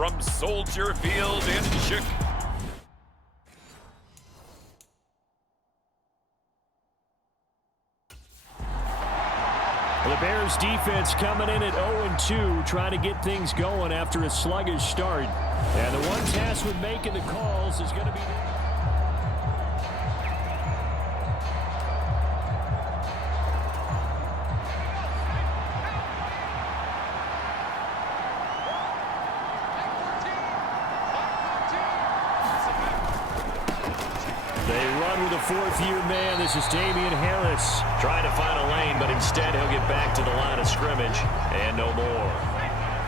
from Soldier Field in Chicago. The Bears defense coming in at 0-2, trying to get things going after a sluggish start. And the one task with making the calls is going to be... They run with a fourth-year man. This is Damian Harris trying to find a lane, but instead he'll get back to the line of scrimmage and no more.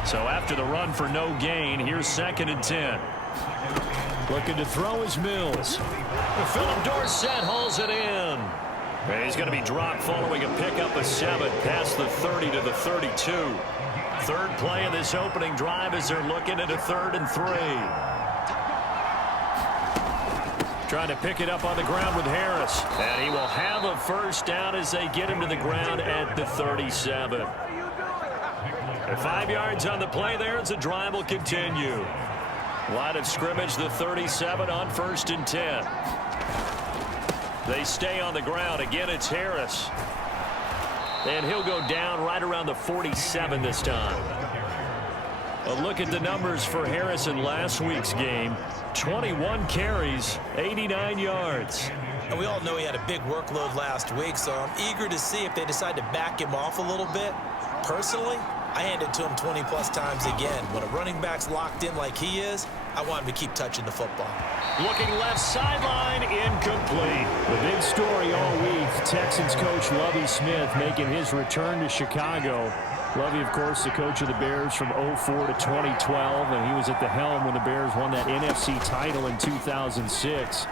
So after the run for no gain, here's 2nd and 10. Looking to throw is Mills. Philip Dorsett hauls it in. And he's going to be dropped following a pickup of 7 past the 30 to the 32. Third play of this opening drive as they're looking at a 3rd and 3. Trying to pick it up on the ground with Harris. And he will have a first down as they get him to the ground at the 37. 5 yards on the play there as the drive will continue. Line of scrimmage, the 37 on 1st and 10. They stay on the ground. Again, it's Harris. And he'll go down right around the 47 this time. A look at the numbers for Harris in last week's game. 21 carries, 89 yards. And we all know he had a big workload last week, so I'm eager to see if they decide to back him off a little bit. Personally, I hand it to him 20-plus times again. When a running back's locked in like he is, I want him to keep touching the football. Looking left sideline, incomplete. The big story all week, Texans coach Lovie Smith making his return to Chicago. Lovie, of course, the coach of the Bears from 2004 to 2012, and he was at the helm when the Bears won that NFC title in 2006.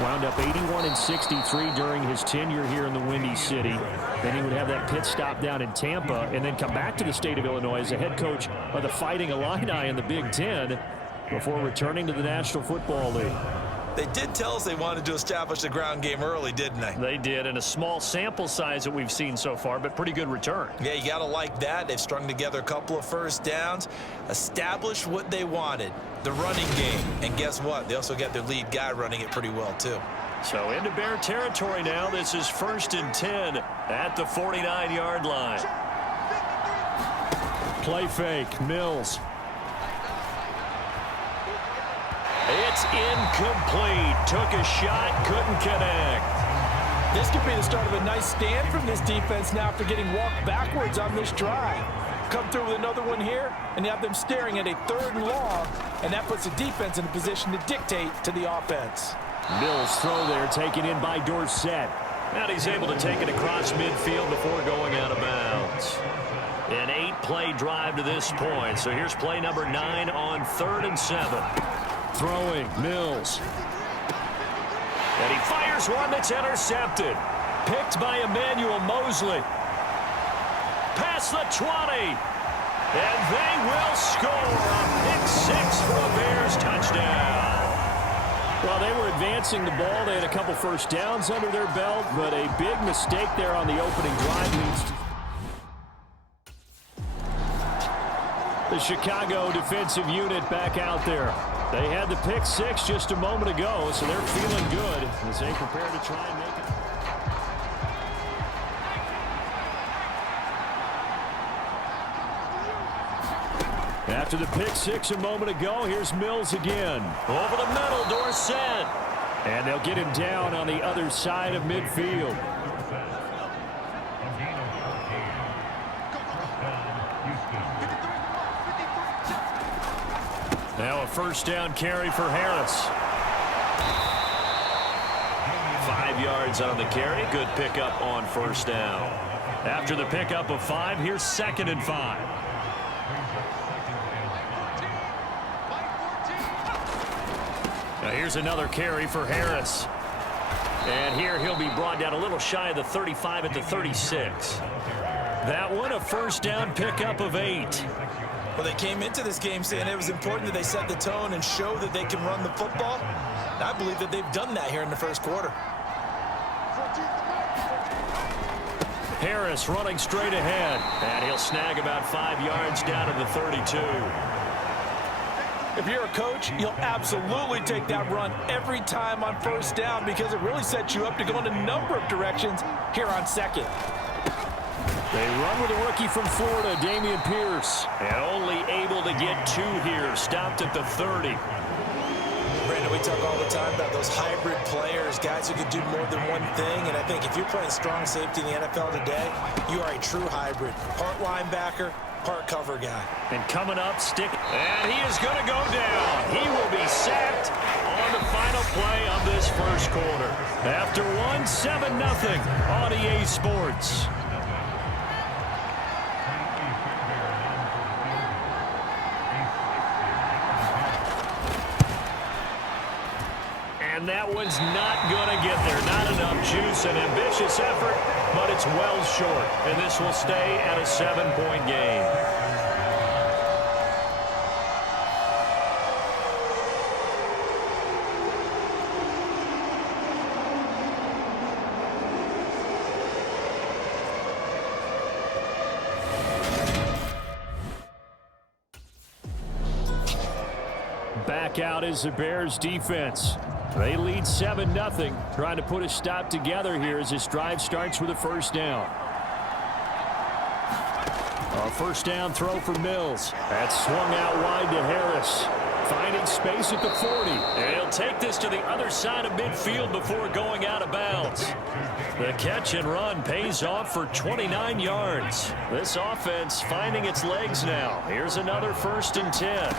Wound up 81-63 during his tenure here in the Windy City. Then he would have that pit stop down in Tampa and then come back to the state of Illinois as the head coach of the Fighting Illini in the Big Ten before returning to the National Football League. They did tell us they wanted to establish the ground game early, didn't they? They did, and a small sample size that we've seen so far, but pretty good return. Yeah, you got to like that. They've strung together a couple of first downs, established what they wanted, the running game. And guess what? They also got their lead guy running it pretty well, too. So into Bear territory now. This is 1st and 10 at the 49-yard line. Play fake, Mills. It's incomplete. Took a shot, couldn't connect. This could be the start of a nice stand from this defense now after getting walked backwards on this drive. Come through with another one here, and you have them staring at a 3rd and long, and that puts the defense in a position to dictate to the offense. Mills throw there, taken in by Dorsett. And he's able to take it across midfield before going out of bounds. An 8-play drive to this point. So here's play number 9 on 3rd and 7. Throwing, Mills. And he fires one that's intercepted. Picked by Emmanuel Mosley. Past the 20. And they will score a pick 6 for a Bears touchdown. Well, they were advancing the ball. They had a couple first downs under their belt, but a big mistake there on the opening drive leads to the Chicago defensive unit back out there. They had the pick 6 just a moment ago, so they're feeling good as they prepare to try and make it. After the pick 6 a moment ago, here's Mills again. Over the middle, Dorsett. And they'll get him down on the other side of midfield. Now a first down carry for Harris. 5 yards on the carry. Good pickup on first down. After the pickup of 5, here's 2nd and 5. Now here's another carry for Harris. And here he'll be brought down a little shy of the 35 at the 36. That one a first down pickup of 8. Well, they came into this game saying it was important that they set the tone and show that they can run the football. And I believe that they've done that here in the first quarter. Harris running straight ahead. And he'll snag about 5 yards down to the 32. If you're a coach, you'll absolutely take that run every time on first down because it really sets you up to go in a number of directions here on second. They run with a rookie from Florida, Dameon Pierce. And only able to get 2 here, stopped at the 30. Brandon, we talk all the time about those hybrid players, guys who can do more than one thing. And I think if you're playing strong safety in the NFL today, you are a true hybrid. Part linebacker, part cover guy. And coming up, and he is going to go down. He will be sacked on the final play of this first quarter. After 7-0 on EA Sports. And that one's not going to get there. Not enough juice. An ambitious effort, but it's well short. And this will stay at a 7-point game. Back out is the Bears defense. They lead 7-0, trying to put a stop together here as this drive starts with a first down. A first down throw for Mills. That's swung out wide to Harris. Finding space at the 40. And he'll take this to the other side of midfield before going out of bounds. The catch and run pays off for 29 yards. This offense finding its legs now. Here's another 1st and 10.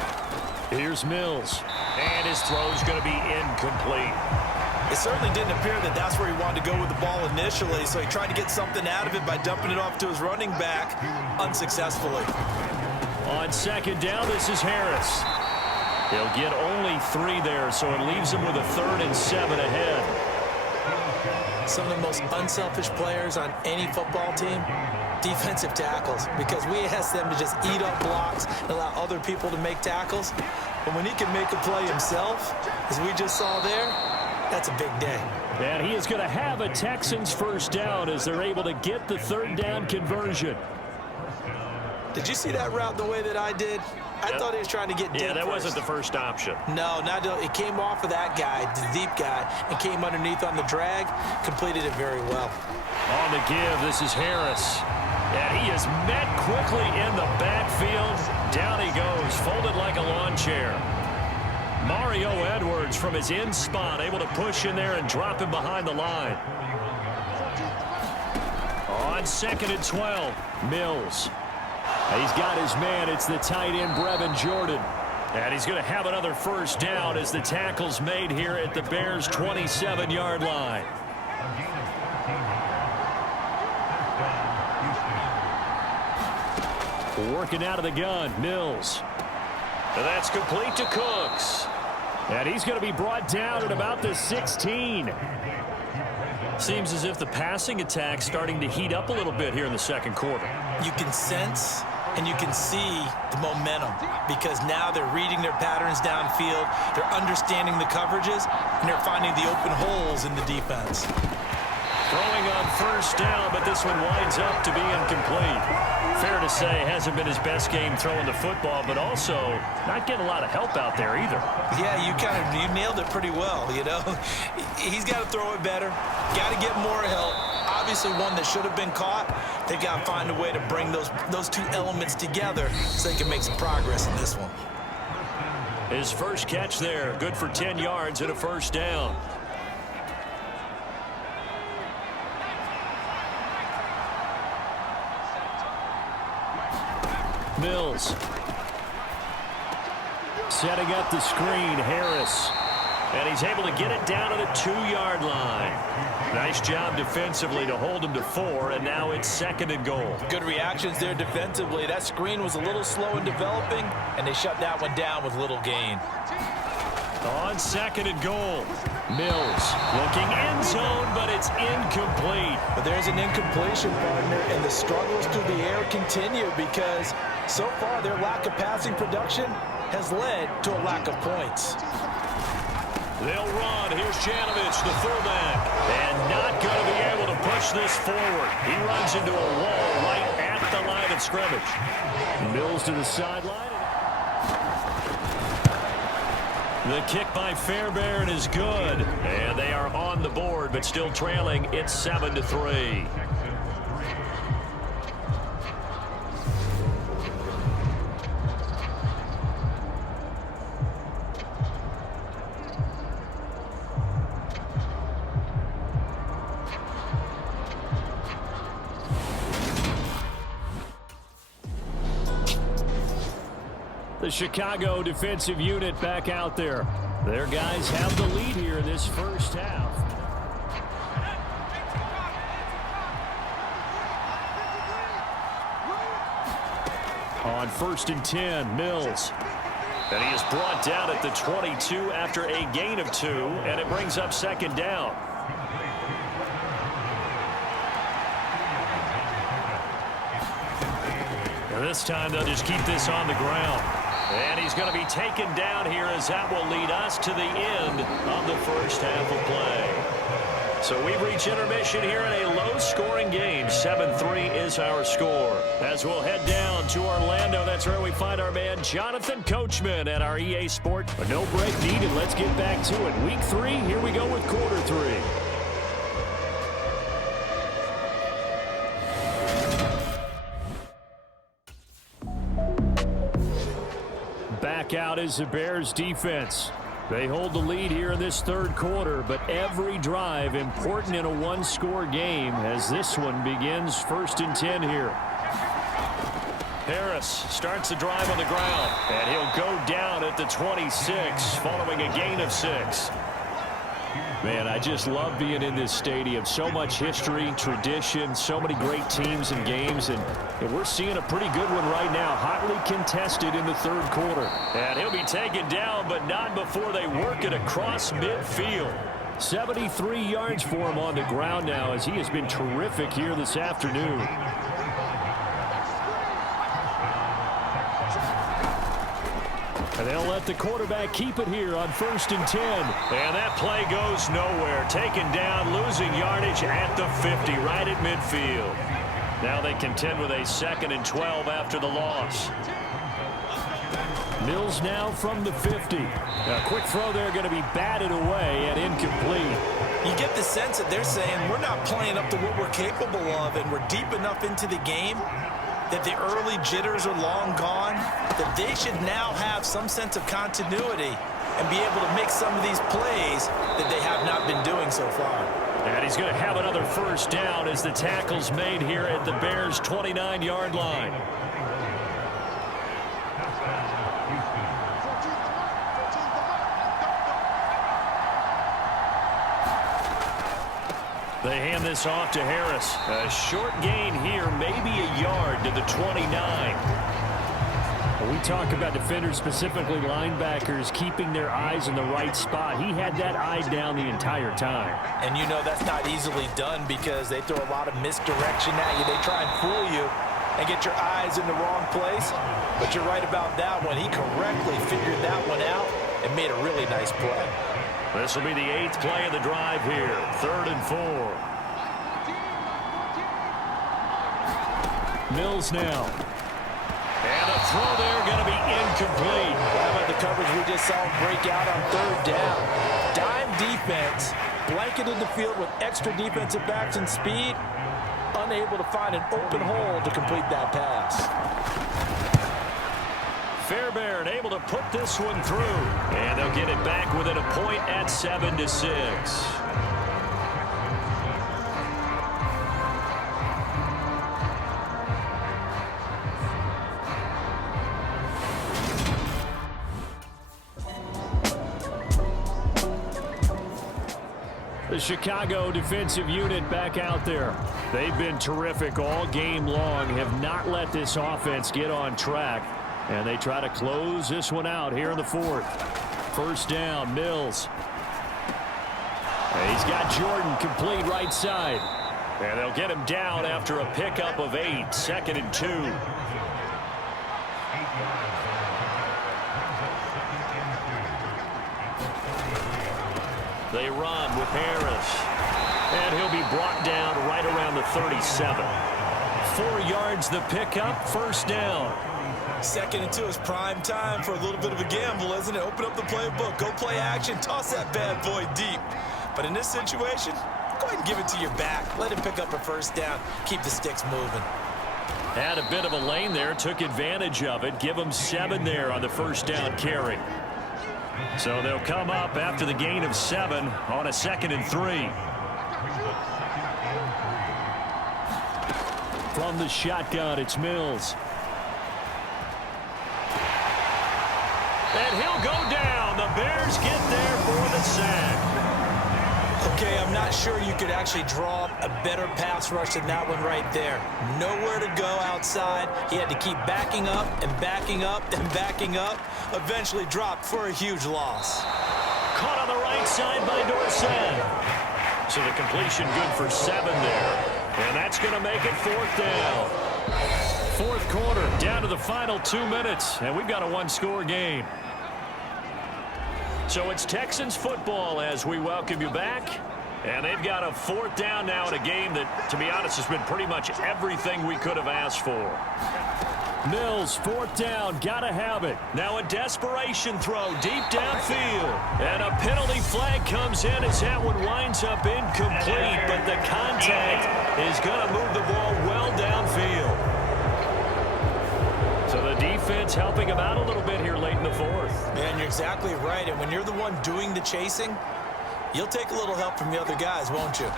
Here's Mills. And his throw's going to be incomplete. It certainly didn't appear that that's where he wanted to go with the ball initially, so he tried to get something out of it by dumping it off to his running back unsuccessfully. On 2nd down, this is Harris. He'll get only 3 there, so it leaves him with a 3rd and 7 ahead. Some of the most unselfish players on any football team, defensive tackles, because we ask them to just eat up blocks and allow other people to make tackles. But when he can make a play himself, as we just saw there, that's a big day. And he is going to have a Texans first down as they're able to get the 3rd down conversion. Did you see that route the way that I did? I thought he was trying to get deep. Yeah, that wasn't the first option. No, it came off of that guy, the deep guy, and came underneath on the drag, completed it very well. On the give, this is Harris. And he is met quickly in the backfield. Down he goes, folded like a lawn chair. Mario Edwards from his in spot, able to push in there and drop him behind the line. On 2nd and 12, Mills. He's got his man. It's the tight end, Brevin Jordan. And he's going to have another first down as the tackle's made here at the Bears' 27-yard line. Working out of the gun, Mills. And that's complete to Cooks. And he's going to be brought down at about the 16. Seems as if the passing attack's starting to heat up a little bit here in the second quarter. You can sense and you can see the momentum because now they're reading their patterns downfield, they're understanding the coverages, and they're finding the open holes in the defense. Throwing on first down, but this one winds up to be incomplete. Fair to say, hasn't been his best game throwing the football, but also not getting a lot of help out there either. Yeah, you nailed it pretty well, you know. He's got to throw it better, got to get more help. Obviously one that should have been caught. They've got to find a way to bring those two elements together so they can make some progress in this one. His first catch there, good for 10 yards and a first down. Mills. Setting up the screen, Harris. And he's able to get it down to the 2-yard line. Nice job defensively to hold him to 4, and now it's 2nd and goal. Good reactions there defensively. That screen was a little slow in developing, and they shut that one down with little gain. On 2nd and goal, Mills looking end zone, but it's incomplete. But there's an incompletion, partner, and the struggles through the air continue because so far their lack of passing production has led to a lack of points. They'll run. Here's Janovich, the fullback. And not going to be able to push this forward. He runs into a wall right at the line of scrimmage. Mills to the sideline. The kick by Fairbairn is good. And they are on the board, but still trailing. It's 7-3. The Chicago defensive unit back out there. Their guys have the lead here in this first half. On 1st and 10, Mills. And he is brought down at the 22 after a gain of 2, and it brings up 2nd down. And this time they'll just keep this on the ground. And he's going to be taken down here as that will lead us to the end of the first half of play. So we've reached intermission here in a low-scoring game. 7-3 is our score. As we'll head down to Orlando, that's where we find our man Jonathan Coachman at our EA Sport. But no break needed. Let's get back to it. Week 3, here we go with quarter 3. Back out is the Bears defense. They hold the lead here in this 3rd quarter, but every drive important in a one-score game as this one begins 1st and 10 here. Harris starts the drive on the ground, and he'll go down at the 26 following a gain of 6. Man, I just love being in this stadium. So much history, tradition, so many great teams and games, and we're seeing a pretty good one right now, hotly contested in the 3rd quarter. And he'll be taken down, but not before they work it across midfield. 73 yards for him on the ground now as he has been terrific here this afternoon. And they'll let the quarterback keep it here on 1st and 10. And that play goes nowhere. Taken down, losing yardage at the 50, right at midfield. Now they contend with a 2nd and 12 after the loss. Mills now from the 50. A quick throw there going to be batted away and incomplete. You get the sense that they're saying we're not playing up to what we're capable of, and we're deep enough into the game that the early jitters are long gone, that they should now have some sense of continuity and be able to make some of these plays that they have not been doing so far. And he's going to have another 1st down as the tackle's made here at the Bears' 29-yard line. They hand this off to Harris. A short gain here, maybe a yard to the 29. When we talk about defenders, specifically linebackers, keeping their eyes in the right spot. He had that eye down the entire time. And you know that's not easily done because they throw a lot of misdirection at you. They try and fool you and get your eyes in the wrong place. But you're right about that one. He correctly figured that one out and made a really nice play. This will be the 8th play of the drive here. 3rd and 4. Mills now. And a throw there going to be incomplete. How about the coverage we just saw break out on 3rd down? Dime defense, blanketed the field with extra defensive backs and speed, unable to find an open hole to complete that pass. Fairbairn able to put this one through. And they'll get it back within a point at 7-6. The Chicago defensive unit back out there. They've been terrific all game long, have not let this offense get on track. And they try to close this one out here in the 4th. 1st down, Mills. And he's got Jordan complete right side. And they'll get him down after a pickup of 8. 2nd and 2. They run with Harris. And he'll be brought down right around the 37. 4 yards the pickup, 1st down. Second and 2 is prime time for a little bit of a gamble, isn't it? Open up the playbook, go play action, toss that bad boy deep. But in this situation, go ahead and give it to your back. Let him pick up a first down. Keep the sticks moving. Had a bit of a lane there, took advantage of it. Give him 7 there on the first down carry. So they'll come up after the gain of 7 on a 2nd and 3. From the shotgun, it's Mills. And he'll go down. The Bears get there for the sack. Okay, I'm not sure you could actually draw a better pass rush than that one right there. Nowhere to go outside. He had to keep backing up and backing up and backing up. Eventually dropped for a huge loss. Caught on the right side by Dorsett. So the completion good for 7 there. And that's going to make it 4th down. 4th quarter, down to the final 2 minutes. And we've got a 1-score game. So it's Texans football as we welcome you back. And they've got a 4th down now in a game that, to be honest, has been pretty much everything we could have asked for. Mills, 4th down, gotta have it. Now a desperation throw deep downfield. And a penalty flag comes in as that one winds up incomplete. But the contact is going to move the ball well downfield. So the defense helping him out a little bit here late in the 4th. Man, you're exactly right. And when you're the one doing the chasing, you'll take a little help from the other guys, won't you?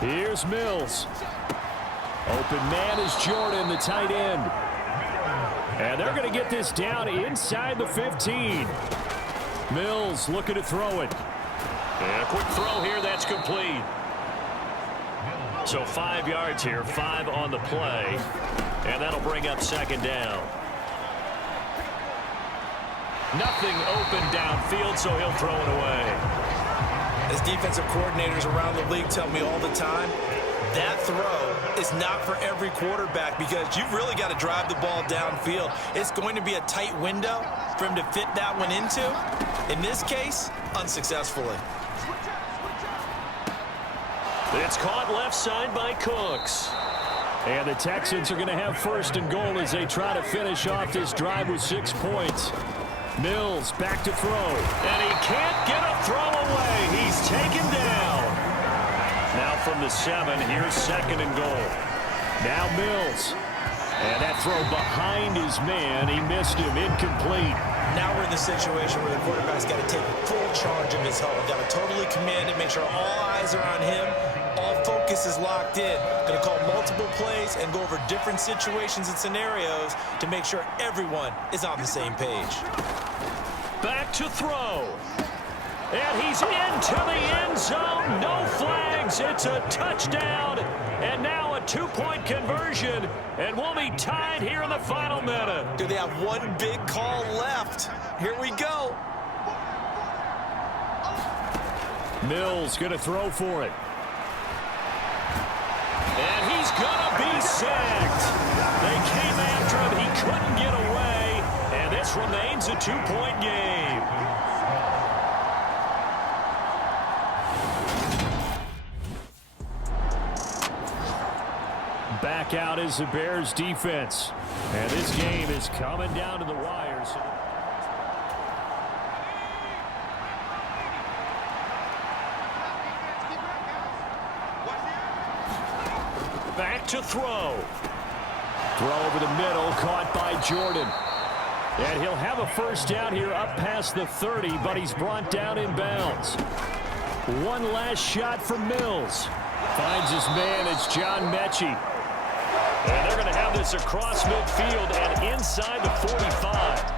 Here's Mills. Open man is Jordan, the tight end. And they're going to get this down inside the 15. Mills looking to throw it. And a quick throw here, that's complete. So 5 yards here, 5 on the play. And that'll bring up 2nd down. Nothing open downfield, so he'll throw it away. As defensive coordinators around the league tell me all the time, that throw is not for every quarterback because you've really got to drive the ball downfield. It's going to be a tight window for him to fit that one into. In this case, unsuccessfully. It's caught left side by Cooks. And the Texans are going to have 1st and goal as they try to finish off this drive with 6 points. Mills back to throw. And he can't get a throw away. He's taken down. Now from the 7, here's 2nd and goal. Now Mills. And that throw behind his man. He missed him. Incomplete. Now we're in the situation where the quarterback's got to take full charge of his huddle. Got to totally command it, make sure all eyes are on him. All focus is locked in. Going to call multiple plays and go over different situations and scenarios to make sure everyone is on the same page. Back to throw. And he's into the end zone. No flags. It's a touchdown. And now a 2-point conversion. And we'll be tied here in the final minute. Do they have one big call left? Here we go. Mills going to throw for it. And he's going to be sacked. They came after him. He couldn't get away. And this remains a 2-point game. Back out is the Bears defense. And this game is coming down to the wires. Back to throw. Throw over the middle, caught by Jordan. And he'll have a 1st down here up past the 30, but he's brought down in bounds. One last shot from Mills. Finds his man, it's John Mechie. And they're going to have this across midfield and inside the 45.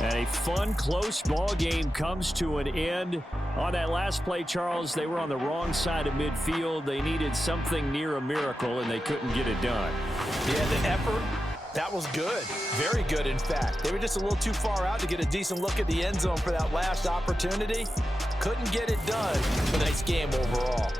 And a fun, close ball game comes to an end. On that last play, Charles, they were on the wrong side of midfield. They needed something near a miracle, and they couldn't get it done. Yeah, the effort, that was good. Very good, in fact. They were just a little too far out to get a decent look at the end zone for that last opportunity. Couldn't get it done. But nice game overall.